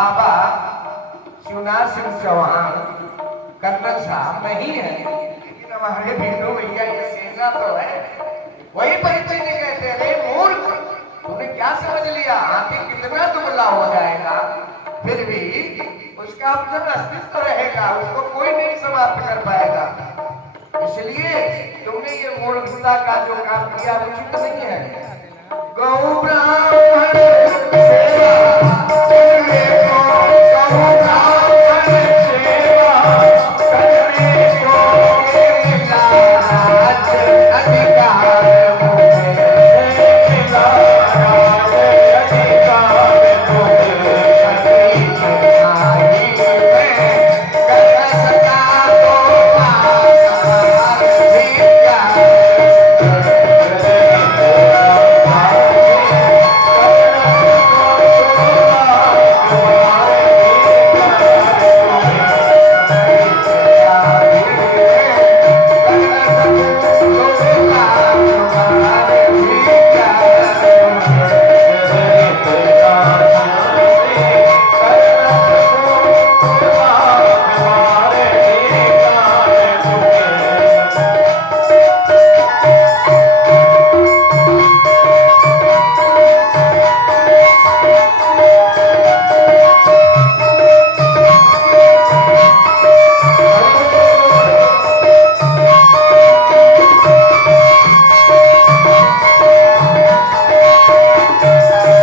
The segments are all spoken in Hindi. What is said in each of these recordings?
बाबा शिवनाथ सिंह चौहान कर्नल साहब नहीं है, लेकिन हमारे भिंडो भैया ये सेना तो है। वही परीक्षित जी कहते हैं, मूर्ख तूने क्या समझ लिया, हाथी कितना दुबला हो जाएगा फिर भी उसका अपना अस्तित्व रहेगा, उसको कोई नहीं समाप्त कर पाएगा। इसलिए तुमने ये मूर्खता का जो काम किया उचित नहीं है। गौ ब्राह्मण सेवा करने को, गौ ब्राह्मण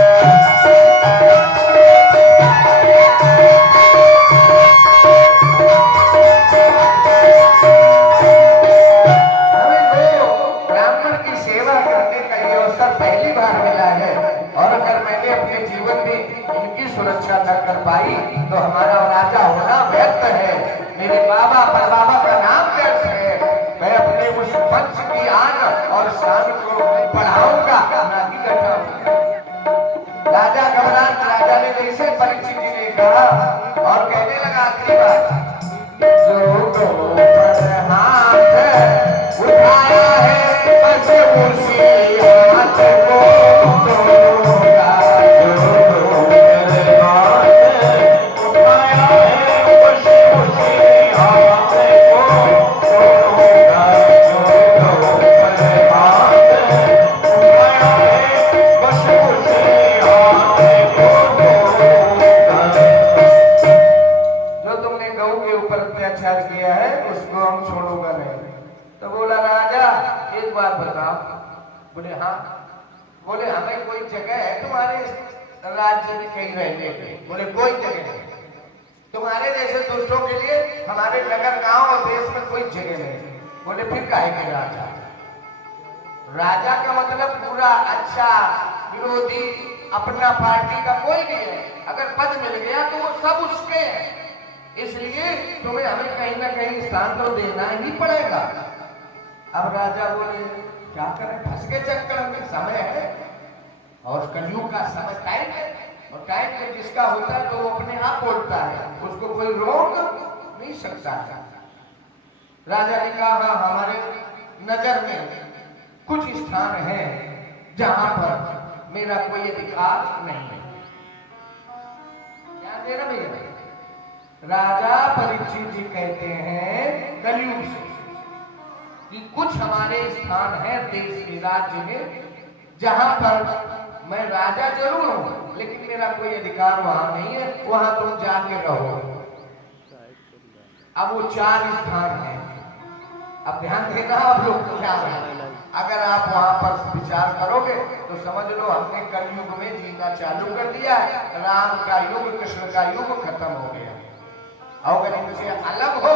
सेवा करने को मिला राज अधिकार, मुझे मिला राज अधिकार, मुझे आई मैं कर सका तो आकार भिक्षा। राजा का मतलब पूरा अच्छा विरोधी अपना पार्टी का कोई नहीं है। अगर पद मिल गया तो वो सब उसके हैं, इसलिए तुम्हें हमें कहीं ना कहीं स्थान तो देना ही पड़ेगा। अब राजा बोले क्या करें, फंस के चक्कर में, समय है और कलयुग का समय टाइम है, और टाइम में जिसका होता है तो वो अपने आप बोलता है, उसको कोई रोक नहीं सकता। राजा ने कहा हाँ, हमारे नजर में कुछ स्थान है जहां पर मेरा कोई अधिकार नहीं है। क्या दे रहा भैया? राजा परीक्षित जी कहते हैं कलयुग से कि कुछ हमारे स्थान है देश के राज्य में जहां पर मैं राजा जरूर हूं, लेकिन मेरा कोई अधिकार वहां नहीं है, वहां तुम जाके रहो। अब वो 4 स्थान है। अब ध्यान देना आप लोग, क्या है, अगर आप वहां पर विचार करोगे तो समझ लो हमने कलयुग में जीना चालू कर दिया है, राम का युग, कृष्ण का युग खत्म हो गया। अगर इनसे अलग हो,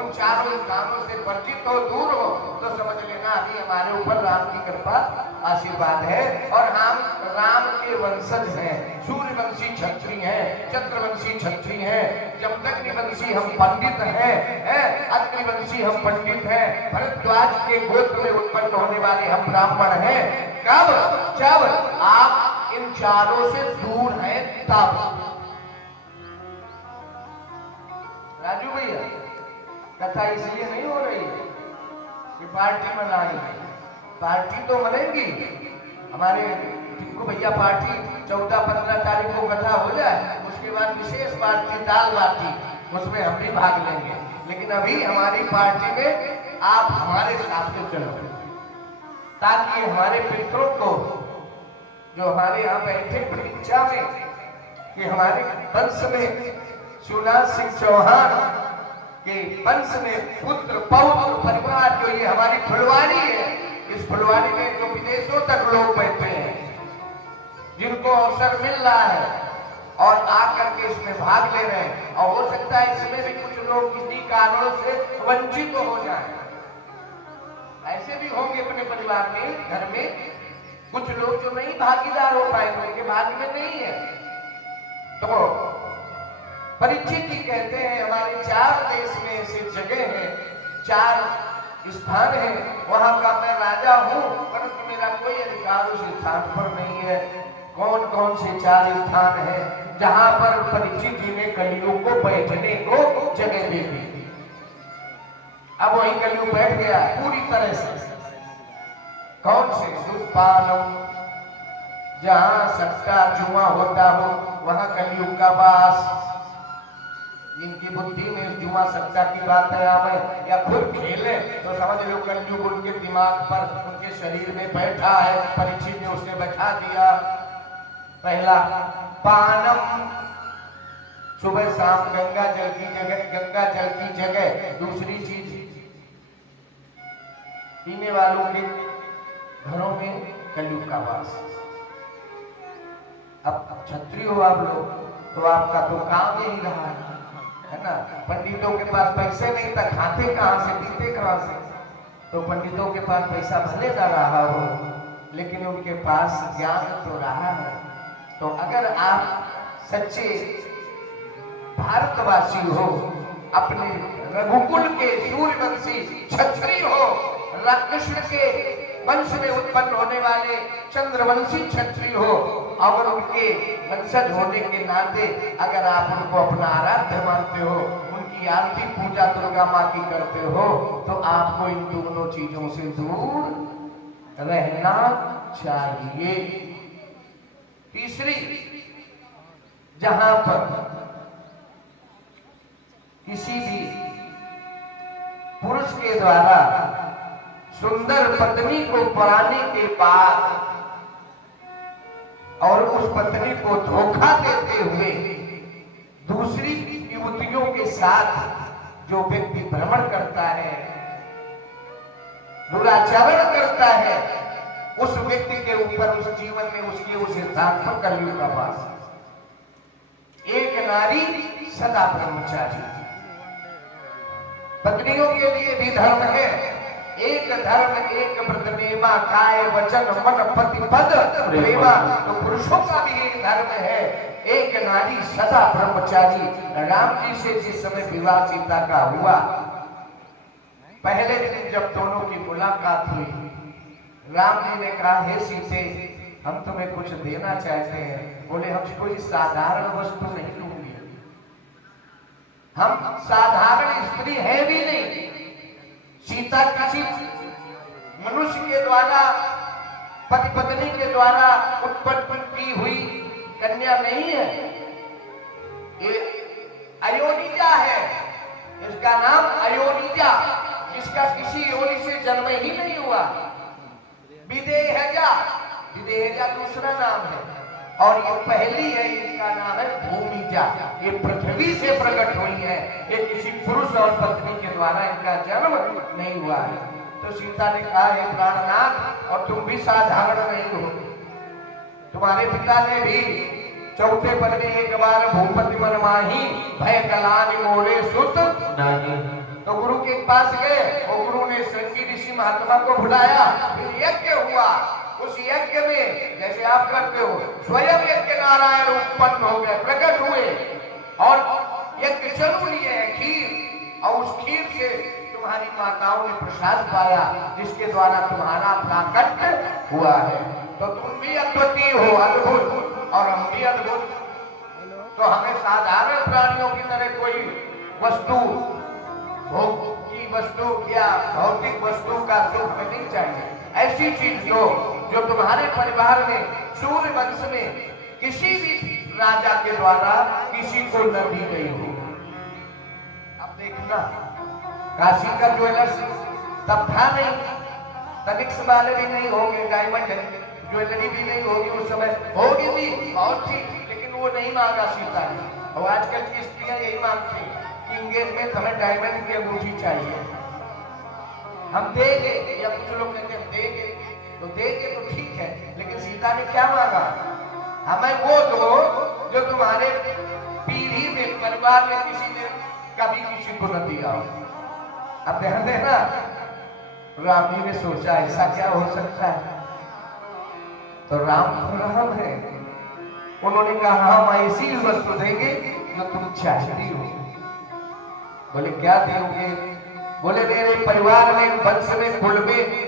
उन 4 स्थानों से परिचित हो, दूर हो, तो समझ लेना अभी हमारे ऊपर राम की कृपा आशीर्वाद है और हम राम के वंशज हैं, सूर्यवंशी क्षत्रिय हैं, चंद्रवंशी क्षत्रिय हैं, जमदग्निवंशी हम पंडित हैं, अग्निवंशी हम पंडित हैं, भरद्वाज के गोत्र में उत्पन्न होने वाले हम ब्राह्मण हैं। कब? जब आप इन 4 से दूर हैं तब। राजू भैया, कथा इसलिए नहीं हो रही है कि पार्टी मनाई है, पार्टी तो मनेगी। हमारे टिक्कू भैया पार्टी 14-15 तारीख को कथा हो जाए, उसके बाद विशेष पार्टी दाल बाटी, उसमें हम भी भाग लेंगे, लेकिन अभी हमारी पार्टी में आप हमारे साथ में चलो, ताकि हमारे पितरों को जो हमारे यहाँ बैठे प्रतिज्ञा में कि हमारे वंश में शिवनाथ सिंह चौहान के वंश में पुत्र पौत्र परिवार जो ये हमारी फुलवारी है, इस फुलवारी में जो विदेशों तक लोग बैठे हैं, जिनको अवसर मिल रहा है और आकर के इसमें भाग ले रहे हैं, और हो सकता है इसमें भी कुछ लोग किसी कारणों से वंचित हो जाए। ऐसे भी होंगे अपने परिवार में, घर में कुछ लोग जो नहीं भागीदार हो पाएंगे, उनके भाग्य में नहीं है। तो परीक्षित जी कहते हैं हमारे 4 देश में ऐसे जगह है, 4 स्थान है, वहां का मैं राजा हूं, परंतु मेरा कोई अधिकार उस स्थान पर नहीं है। कौन कौन से 4 स्थान है जहां पर परीक्षित जी ने कलियुग को बैठने को जगह दे दी। अब वही कलियुग बैठ गया पूरी तरह से। कौन से? दुष्पालम, जहां सट्टा जुआ होता हो वहां कलियुग का वास। जिनकी बुद्धि में इस जुआ सट्टा की बात है आवे या खुद खेले तो समझ लो कलियुग उनके दिमाग पर, उनके शरीर में बैठा है। परीक्षित ने उसे बैठा दिया। पहला पानम, सुबह शाम गंगा जल की जगह दूसरी चीज पीने वालों के घरों में कलियुग का वास। अब क्षत्रिय हो आप लोग तो आपका तो काम यही रहा है ना। पंडितों के पास पैसे नहीं था, खाते कहां से, पीते कहां से? तो पंडितों के पास पैसा भले ना रहा हो, लेकिन उनके पास ज्ञान तो रहा है। तो अगर आप सच्चे भारतवासी हो, अपने रघुकुल के सूर्यवंशी क्षत्रिय हो, कृष्ण के वंश में उत्पन्न होने वाले चंद्रवंशी क्षत्रिय हो, और उनके वंशज होने के नाते अगर आप उनको अपना आराध्य मानते हो, उनकी आरती पूजा दुर्गा माँ की करते हो, तो आपको इन दोनों चीजों से दूर रहना चाहिए। तीसरी, जहां पर किसी भी पुरुष के द्वारा सुंदर पत्नी को पाने के बाद और उस पत्नी को धोखा देते हुए दूसरी युवतियों के साथ जो व्यक्ति भ्रमण करता है, दुराचरण करता है, उस व्यक्ति के ऊपर उस जीवन में उसके उस स्थान पर कलियुग का वास। एक नारी सदा ब्रह्मचारी। पत्नियों के लिए भी धर्म है, एक धर्म एक व्रत नेमा, काय वचन मन पति पद प्रेमा। तो पुरुषों का भी एक धर्म है, एक नारी सदा ब्रह्मचारी। राम जी से जिस समय विवाह सीता का हुआ, पहले दिन जब दोनों की मुलाकात हुई, राम जी ने कहा, हे सीते, हम तुम्हें कुछ देना चाहते हैं। बोले, हम कोई साधारण वस्तु नहीं लूंगी, हम साधारण स्त्री है भी नहीं। सीता किसी मनुष्य के द्वारा, पति पत्नी के द्वारा उत्पन्न की हुई कन्या नहीं है, ये अयोनिजा है। इसका नाम अयोनिजा, इसका किसी योनि से जन्म ही नहीं हुआ। विदेहजा, विदेहजा दूसरा नाम है, और ये पहली है, इसका नाम है भूमिजा। ये पृथ्वी से प्रकट हुई है, ये किसी पुरुष और पत्नी के द्वारा इनका जन्म नहीं हुआ है। तो सीता ने कहा, हे प्राणनाथ, और तुम भी साधारण नहीं हो। तुम्हारे पिता ने भी चौथे पद में एक बार भूपति मन माही भय कलानि मोरे सुत नहीं। तो गुरु के पास गए और गुरु ने संगी ऋषि महात्मा को बुलाया, फिर यज्ञ हुआ। उस यज्ञ में जैसे आप करते हो, स्वयं यज्ञ नारायण उत्पन्न हो गए, प्रकट हुए, और यज्ञ चल लिए है खीर, और उस खीर से तुम्हारी माताओं ने प्रसाद पाया, जिसके द्वारा तुम्हारा प्राकट्य हुआ है। तो तुम भी अद्वितीय हो, अद्भुत, और हम भी अद्भुत। तो हमें साधारण प्राणियों की तरह कोई वस्तु, भोग की वस्तु या भौतिक वस्तु का सुख नहीं चाहिए। ऐसी चीज दो जो तुम्हारे परिवार में, सूर्य वंश में किसी भी राजा के द्वारा किसी को न दी गई हो। अब देखना, काशी का ज्वेलर्स तब था नहीं, तनिक्स वाले भी नहीं होंगे, डायमंड ज्वेलरी भी नहीं होगी उस समय, होगी भी बहुत थी, लेकिन वो नहीं मांगा सीता ने। और आजकल की स्त्रियां यही मांगती कि इंगेजमेंट हमें डायमंड की अंगूठी चाहिए, हम देंगे, या कुछ लोग कहते हैं देंगे तो ठीक है, लेकिन सीता ने क्या मांगा, हमें वो दो जो तुम्हारे पीढ़ी में परिवार में किसी ने कभी किसी को न दिया हो। अब ध्यान देना, राम जी ने सोचा ऐसा क्या हो सकता है, तो राम है, उन्होंने कहा हम ऐसी वस्तु देंगे जो तुम चाहती हो। बोले क्या दोगे? बोले मेरे परिवार में, वंश में, कुल में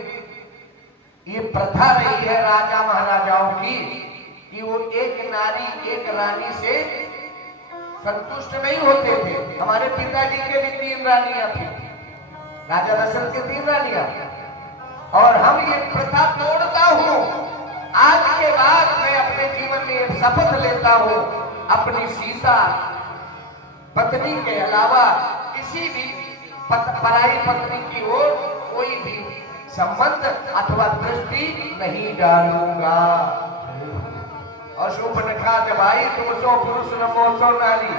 ये प्रथा रही है राजा महाराजाओं की कि वो एक नारी एक रानी से संतुष्ट नहीं होते थे। हमारे पिताजी के भी 3 रानियां थी, राजा दशरथ के 3 रानियां, और हम ये प्रथा तोड़ता हूं। आज के बाद मैं अपने जीवन में एक शपथ लेता हूं, अपनी सीता पत्नी के अलावा किसी भी पराई पत्नी की ओर कोई भी संबंध अथवा दृष्टि नहीं डालूंगा। और शूर्पणखा जब आई तो 100 पुरुष नमो 100 नारी,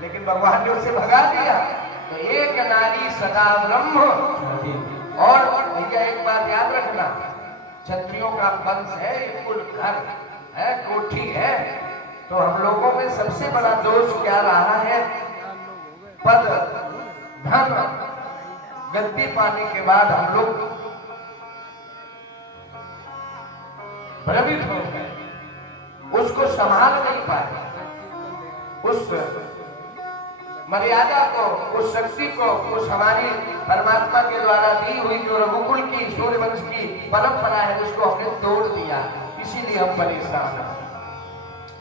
लेकिन भगवान ने उसे भगा दिया। तो एक नारी सदा ब्रह्म। और भैया एक बात याद रखना, क्षत्रियों का वंश है, कुल घर है, कोठी है, तो हम लोगों में सबसे बड़ा दोष क्या रहा है, पद धन गद्दी पाने के बाद हम लोग भ्रमित हो गए, उसको संभाल नहीं पाए, उस मर्यादा को, उस शक्ति को, उस हमारी परमात्मा के द्वारा दी हुई जो रघुकुल की सूर्यवंश की परंपरा है, उसको हमने तोड़ दिया। इसीलिए हम परेशान हैं,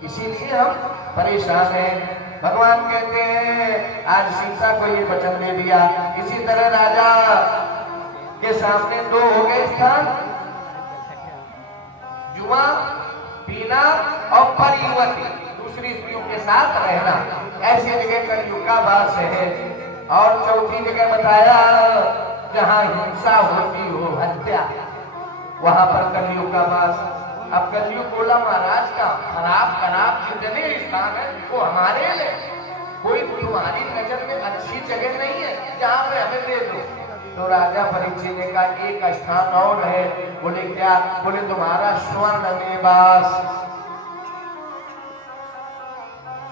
इसीलिए हम परेशान हैं। भगवान कहते हैं आज सीता को ये वचन दे दिया। इसी तरह राजा के सामने 2 हो गए स्थान, जुआ पीना और परियुवती, दूसरी स्त्रियों के साथ रहना, ऐसी जगह कलयुग का वास है। और चौथी जगह बताया जहां हिंसा होती हो, हत्या, वहां पर कलयुग का वास। अब कलयुग बोला महाराज का खराब जितने स्थान है वो हमारे लिए, कोई तुम्हारी नजर में अच्छी जगह नहीं है जहाँ पे हमें दे दो। तो राजा परीक्षित ने कहा एक स्थान और है। बोले क्या? बोले तुम्हारा स्वर्ण में वास,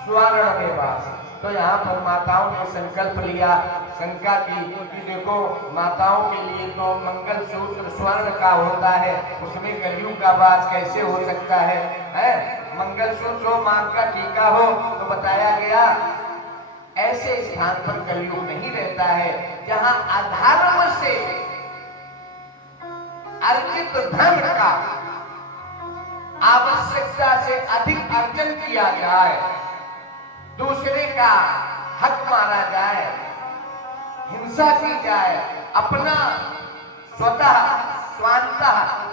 स्वर्ण में वास। तो यहाँ पर माताओं ने संकल्प लिया, शंका की कि देखो माताओं के लिए तो मंगल सूत्र स्वर्ण का होता है, उसमें कलयुग का वास कैसे हो सकता है? मंगल सूत्र हो, मांग का टीका हो। तो बताया गया ऐसे स्थान पर कलयुग नहीं रहता है जहां अधर्म से अर्जित धन का आवश्यकता से अधिक अर्जन किया जाए, दूसरे का हक मारा जाए, हिंसा की जाए, अपना स्वतः स्वांतः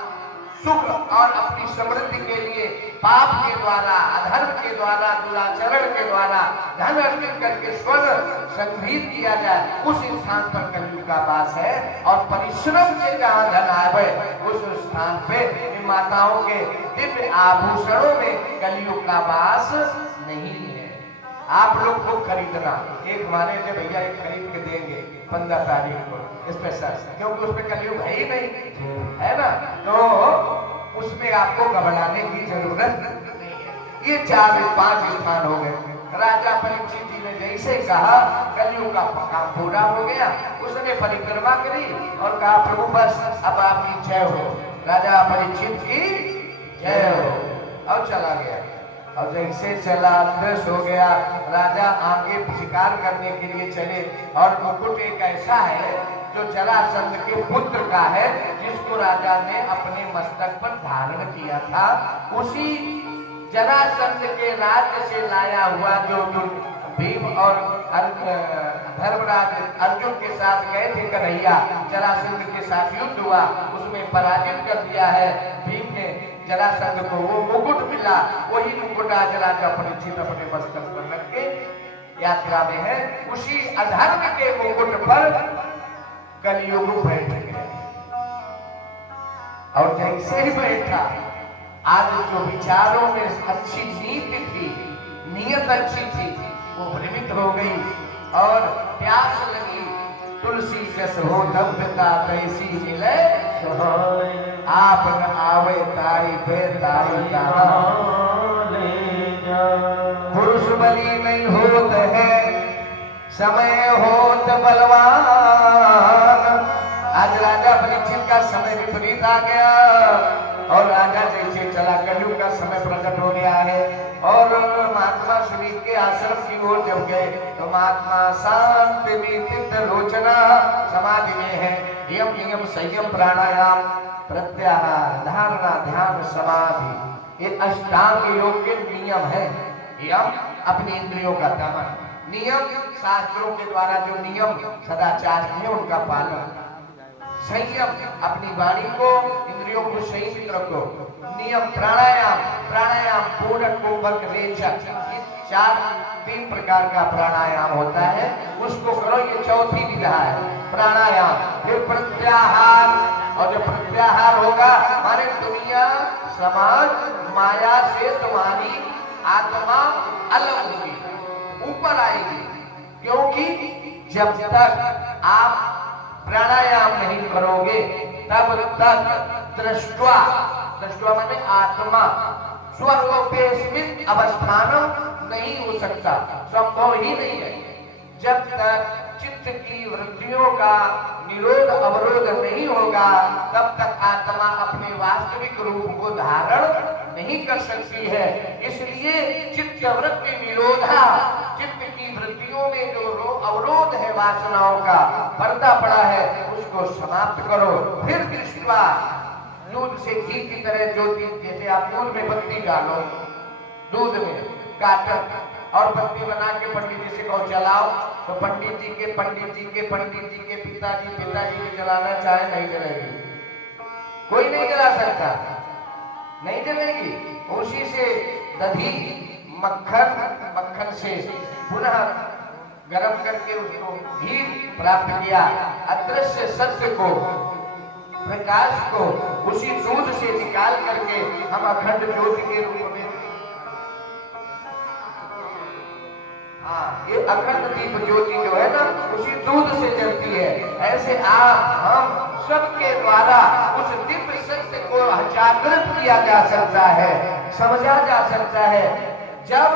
सुख और अपनी समृद्धि के लिए पाप के द्वारा, अधर्म के द्वारा, दुराचरण के द्वारा धन अर्जित करके स्वर्ण संग्रहित किया जाए, उस स्थान पर कलयुग का वास है। और परिश्रम से जहाँ धन आवे उस स्थान पे माताओं के दिव्य आभूषणों में कलयुग का वास नहीं है। आप लोग को खरीदना, एक हमारे जो भैया एक खरीद के देंगे 15 तारीख को स्पेशल, क्योंकि उसमें कलयुग है ही नहीं, है ना, तो उसमें आपको घबराने की जरूरत नहीं है। ये 4-5 स्थान हो गए। राजा परीक्षित जी ने जैसे कहा कलयुग का काम पूरा हो गया, उसने परिक्रमा करी और कहा प्रभु बस अब आपकी जय हो, राजा परीक्षित की जय हो, और चला गया। और जैसे चला दृश्य हो गया, राजा आगे शिकार करने के लिए चले, और मुकुट एक ऐसा है जो जरासंध के पुत्र का है, जिसको राजा ने अपने मस्तक पर धारण किया था। उसी जरासंध के राज्य से लाया हुआ जो भीम और धर्मराज अर्जुन के साथ गए थे कन्हैया, जरासंध के साथ युद्ध हुआ, उसमें पराजित कर दिया है भीम ने। जरासंध को वो मुकुट मिला, वही मुकुट आज राजा परीक्षित अपने मस्तक पर रख के यात्रा में है। उसी अधर्म के मुकुट पर कलयुग बैठ गया और जैसे ही बैठा, आज जो विचारों में अच्छी नीति थी, नियत अच्छी थी, वो भ्रमित हो गई और प्यास लगी। तुलसी जस हो दब्बता कैसी मिले सहाय, आप न आवे ताई पे ताई कहाँ ले जा। पुरुष बलि नहीं होत है, समय होत बलवान। आज राजा परीक्षित का समय विपरीत आ गया और राजा जैसे चला, कलयुग का समय प्रकट हो गया है। और महात्मा श्री के आश्रम की ओर जब गए तो महात्मा शांत नीतित लोचना समाधि में है। यम नियम संयम प्राणायाम प्रत्याहार धारणा ध्यान समाधि, ये अष्टांग योग के नियम है। यम अपनी इंद्रियों का दमन, नियम शास्त्रों के द्वारा जो नियम सदाचार है उनका पालन, संयम अपनी वाणी को इंद्रियों को संयमित रखो, नियम प्राणायाम, प्राणायाम पूरक कुंभक रेचक, ये तीन प्रकार का प्राणायाम होता है, उसको करो। ये चौथी विधा है प्राणायाम। फिर प्रत्याहार, और जब प्रत्याहार होगा माने दुनिया समाज माया से तुम्हारी आत्मा अलग होगी, ऊपर आएगी। क्योंकि जब तक आप प्राणायाम नहीं करोगे तब तक दृष्टवा, दृष्टवा माने आत्मा स्वरूपेस्मिन् अवस्थानम नहीं हो सकता, संभव ही नहीं है। जब तक चित्त की वृत्तियों का निरोध अवरोध नहीं होगा तब तक आत्मा अपने वास्तविक रूप को धारण नहीं कर सकती है। इसलिए चित्त वृत्ति निरोधा, चित्त की वृत्तियों में जो अवरोध है, वासनाओं का पर्दा पड़ा है, उसको समाप्त करो। फिर दृष्टवा, दूध से घी की तरह ज्योति, जैसे आप दूध में बत्ती डालो, दूध में काटक और बत्ती बना के पंडित जी से कहो जलाओ, तो पंडित जी के पिताजी के जलाना चाहे नहीं जलेगी, कोई नहीं जला सकता, नहीं जलेगी। उसी से दही मक्खन से पुनः गरम करके उसको घी प्राप्त किया। अदृश्य सत्य को, प्रकाश को उसी दूध से निकाल करके हम अखंड ज्योति के रूप में, हाँ, ये अखंड दीप ज्योति जो है ना उसी दूध से जलती है। ऐसे हम सबके द्वारा उस दिव्य सत्य को जागृत किया जा सकता है, समझा जा सकता है। जब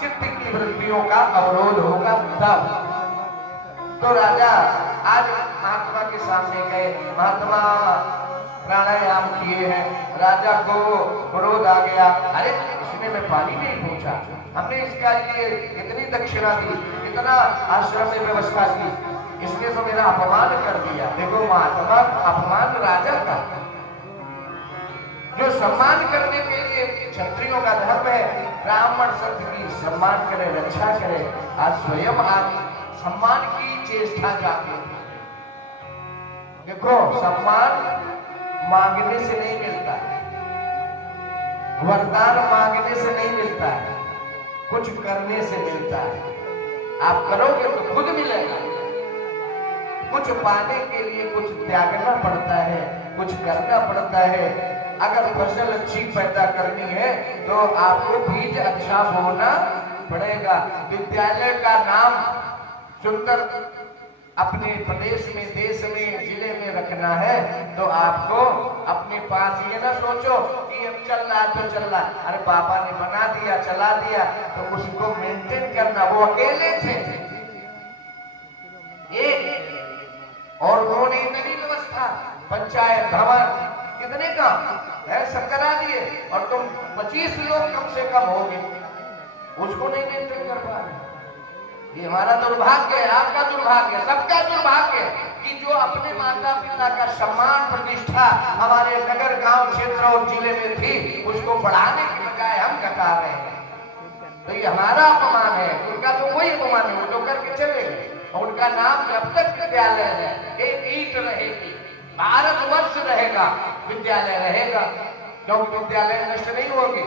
चित्त की वृत्तियों का अवरोध होगा तब। तो राजा आज महात्मा के सामने गए, महात्मा प्राणायाम किए हैं, राजा को क्रोध आ गया, अरे इसमें मैं पानी नहीं पहुंचा, हमने इसका लिए इतनी दक्षिणा दी, इतना आश्रम में व्यवस्था की, इसने तो मेरा अपमान कर दिया। देखो महात्मा, अपमान राजा का, जो सम्मान करने के लिए क्षत्रियों का धर्म है, ब्राह्मण सत्य की सम्मान करे, रक्षा करे, आज स्वयं आज सम्मान की चेष्टा जाती है। देखो सम्मान मांगने से नहीं मिलता है, वरदान मांगने से नहीं मिलता है, कुछ करने से मिलता है। आप करोगे तो खुद मिलेगा। कुछ पाने के लिए कुछ त्यागना पड़ता है, कुछ करना पड़ता है। अगर फसल अच्छी पैदा करनी है तो आपको बीज अच्छा बोना पड़ेगा। विद्यालय का नाम सुंदर अपने प्रदेश में, देश में, जिले में रखना है तो आपको अपने पास ये ना सोचो कि अब चल रहा तो चल रहा, अरे पापा ने बना दिया, चला दिया, तो उसको मेंटेन करना। वो अकेले थे एक, और उन्होंने इतनी व्यवस्था, पंचायत भवन कितने काम है सब करा दिए, और तुम 25 लोग कम से कम होंगे, उसको नहीं मेंटेन कर पा रहे। ये हमारा दुर्भाग्य है, आपका दुर्भाग्य, सबका दुर्भाग्य कि जो अपने माता पिता का सम्मान प्रतिष्ठा हमारे नगर गांव क्षेत्र और जिले में थी, उसको बढ़ाने की बजाय हम घटा रहे हैं। तो ये हमारा अपमान है, उनका तो कोई अपमान है, वो तो करके चले गए। उनका नाम जब तक विद्यालय है, एक ईंट रहेगी, भारतवर्ष रहेगा, विद्यालय रहेगा। क्योंकि विद्यालय नष्ट नहीं होंगे,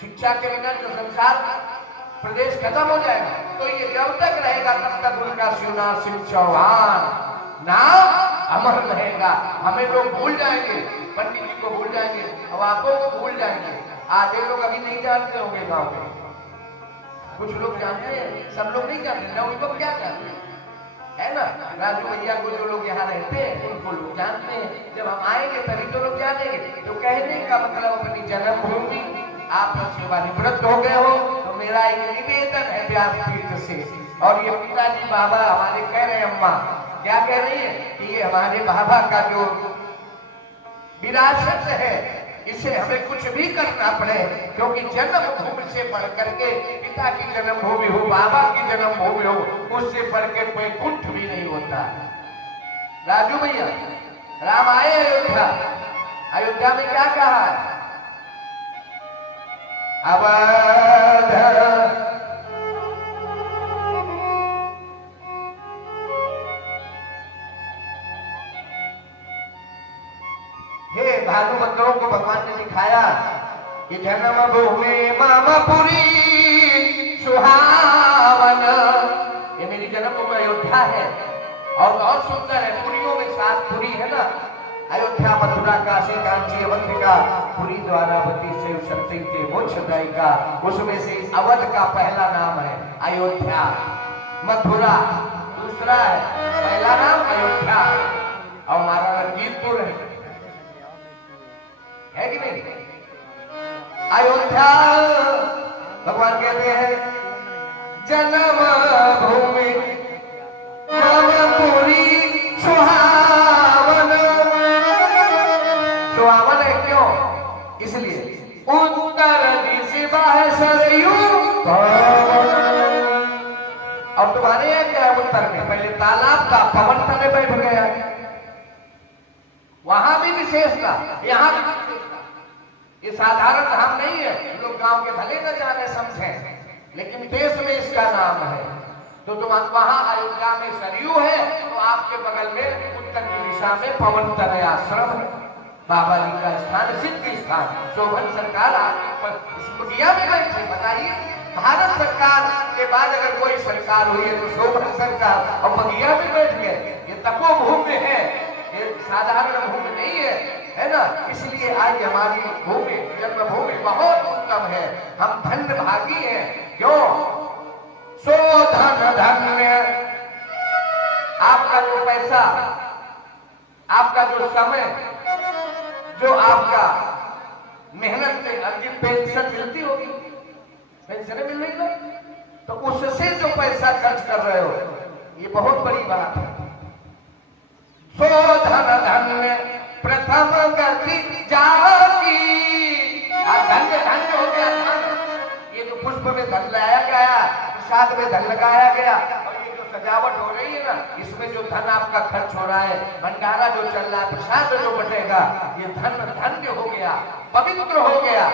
शिक्षा के बिना तो संसार प्रदेश खत्म हो जाएगा। तो ये जब तक रहेगा तब तक उनका शिवनाथ सिंह चौहान नाम अमर रहेगा। हमें लोग भूल जाएंगे, पंडित जी को भूल जाएंगे, आपको को भूल जाएंगे। आधे लोग अभी नहीं जानते होंगे गांव में, कुछ लोग जानते हैं, सब लोग नहीं जानते ना, उनको क्या जानते हैं, है ना। राजू भैया को जो लोग यहाँ रहते हैं उनको लोग जानते हैं, जब हम आएंगे तभी तो लोग जानेंगे। तो कहने का मतलब अपनी जन्मभूमि आप सेवानिवृत्त हो गए हो तो मेरा एक निवेदन है व्यासपीठ से। और ये पिताजी बाबा हमारे कह रहे हैं, अम्मा क्या कह रही है कि ये हमारे बाबा का जो विरासत है इसे हमें कुछ भी करना पड़े, क्योंकि जन्मभूमि से बढ़ करके पिता की जन्मभूमि हो, बाबा की जन्मभूमि हो, उससे बढ़ के कोई कुंठ भी नहीं होता। राजू भैया, राम आए अयोध्या, अयोध्या में क्या कहा है? अवध हे भागवतों को भगवान ने दिखाया कि जन्मभूमि मामपुरी सुहावन, ये मेरी जन्मभूमि अयोध्या है और बहुत सुंदर है। पुरियों में 7 पुरी है ना, अयोध्या, मथुरा, काशी, कांची, अवंतिका, पुरी, द्वारावती, शिव शक्ति के मोक्षदायिका, उसमें से इस अवध का पहला नाम है अयोध्या। मथुरा दूसरा है, पहला नाम अयोध्या, और हमारा रंजीतपुर है कि नहीं? अयोध्या भगवान कहते हैं जन्म भूमि मामपुरी सुहावन। सुहावन है क्यों? इसलिए उत्तर दिशा है सरयू, और तुम्हारे यहाँ क्या है उत्तर में? पहले तालाब का पवन तले बैठ गया, वहां भी विशेषता, यहाँ भी विशेषता। ये साधारण धाम नहीं है, लोग गांव के भले न जाने समझे, लेकिन देश में इसका नाम है। तो तुम वहां अयोध्या में सरयू है, तो आपके बगल में उत्तर की दिशा में पवन तनय आश्रम है, बाबा जी का स्थान, सिद्ध स्थान। शोभन सरकार आपकी में बैठे, बताइए भारत सरकार के बाद अगर कोई सरकार हुई है तो शोभन सरकार, और बगिया में बैठ गए। ये तपोभूमि है, ये साधारण भूमि नहीं है ना। इसलिए आज हमारी भूमि, जन्मभूमि बहुत उत्तम है, हम धन्य भागी हैं। क्यों? सो धन धन्य, आपका जो पैसा, आपका जो समय, जो आपका मेहनत से अर्जित पेंशन मिलती होगी, पेंशन मिल रही है, तो उससे जो पैसा खर्च कर रहे हो, ये बहुत बड़ी बात है। सो धन धन्य प्रथम गति जाकी, धन्य धन्य हो गया धन। ये जो पुष्प में धन लाया गया, प्रसाद में धन लगाया गया, और ये जो सजावट हो रही है ना, इसमें जो धन आपका खर्च हो रहा है, भंडारा जो चल रहा है, प्रसाद जो बटेगा, ये धन धन्य हो गया, पवित्र हो गया,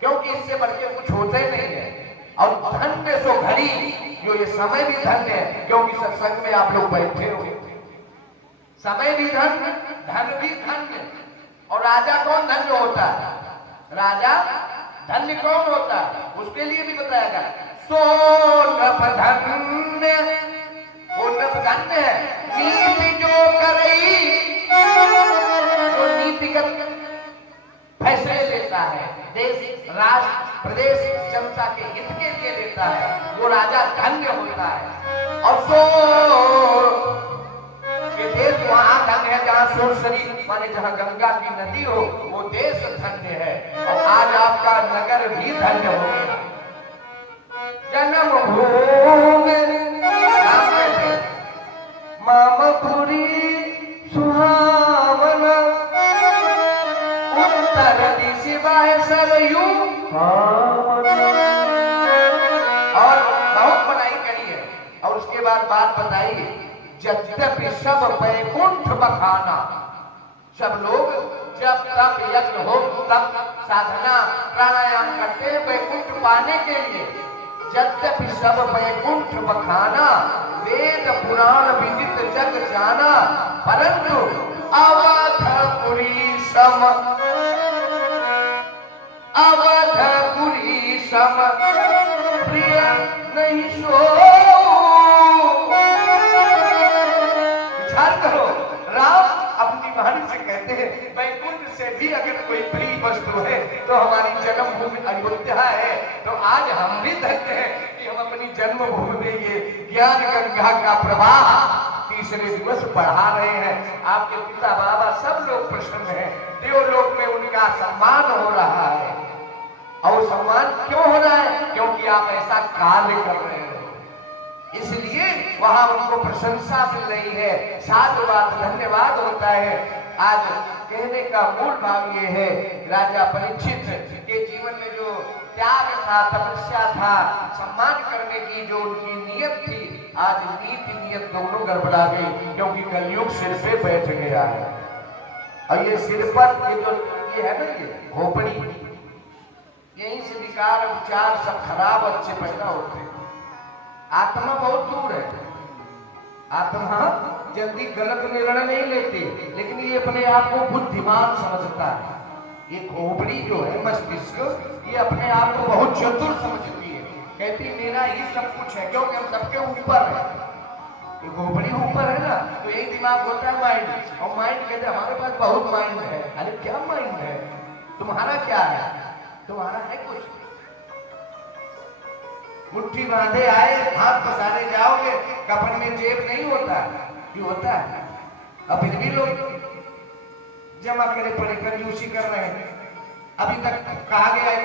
क्योंकि इससे बढ़ के कुछ होता ही नहीं है। और धन्य सो घड़ी, जो ये समय भी धन्य है, क्योंकि सत्संग में आप लोग बैठे हो, समय भी धन्य, धन भी धन्य। और राजा कौन धन्य होता है? राजा धन्य कौन होता है? उसके लिए भी बताया गया, सोनप धन्य, वो नप धन्य है, नीति जो करई, जो नीतिगत फैसले लेता है, देश, राष्ट्र, प्रदेश, जनता के हित के लिए लेता है, वो राजा धन्य होता है। और सो ये देश वहां धन्य है जहां सुरसरी माने जहां गंगा की नदी हो, वो देश धन्य है। और आज आपका नगर भी धन्य हो गया। जन्मभूमि मामपुरी सुहावन, उत्तर दिशा है सरयू। और बहुत बनाई करी है, और उसके बाद बात बताइए, यद्यपि सब वैकुंठ बखाना, सब लोग जब तक यज्ञ हो तब साधना प्राणायाम करते हैं वैकुंठ पाने के लिए। यद्यपि सब वैकुंठ बखाना, वेद पुराण विदित जग जाना, परंतु अवधपुरी सम अवधपुरी सम प्रिय नहीं सो। विचार करो, राम अपनी वाणी से कहते हैं वैकुंठ से भी अगर कोई प्रिय वस्तु है तो हमारी जन्मभूमि अयोध्या है। तो आज हम भी धन्य हैं कि हम अपनी जन्मभूमि में ये ज्ञान गंगा का प्रवाह तीसरे दिवस पढ़ा रहे हैं। आपके पिता बाबा सब लोग प्रसन्न हैं, देवलोक में उनका सम्मान हो रहा है। और सम्मान क्यों हो रहा है? क्योंकि आप ऐसा कार्य कर रहे हो, इसलिए वहां उनको प्रशंसा मिल रही है, साधुवाद धन्यवाद होता है। आज कहने का मूल भाव ये है, राजा परीक्षित के जीवन में जो त्याग था, तपस्या था, सम्मान करने की जो उनकी नियत थी, आज नीति नियत दोनों गड़बड़ा गई, क्योंकि कलयुग सिर पे बैठ गया है। और ये सिर पर ये है ना, ये खोपड़ी, यहीं से विकार विचार सब खराब अच्छे पैदा होते हैं। आत्मा बहुत दूर है, आत्मा जल्दी गलत निर्णय नहीं लेती, लेकिन ये अपने आप को बुद्धिमान समझता है। ये खोपड़ी जो है, मस्तिष्क, ये अपने आप को बहुत चतुर समझती है, कहती मेरा ही सब कुछ है, क्योंकि हम सबके ऊपर है। ये खोपड़ी ऊपर है ना, तो यही दिमाग होता है माइंड, और माइंड कहते हमारे पास बहुत माइंड है। अरे क्या माइंड है तुम्हारा? क्या है तुम्हारा? है कुछ? मुट्ठी बांधे आए, हाथ पसारे जाओगे, कफन में जेब नहीं होता, ये होता है। अब फिर भी लोग जमा करे पड़े, कंजूसी कर रहे हैं। अभी तक कहा गया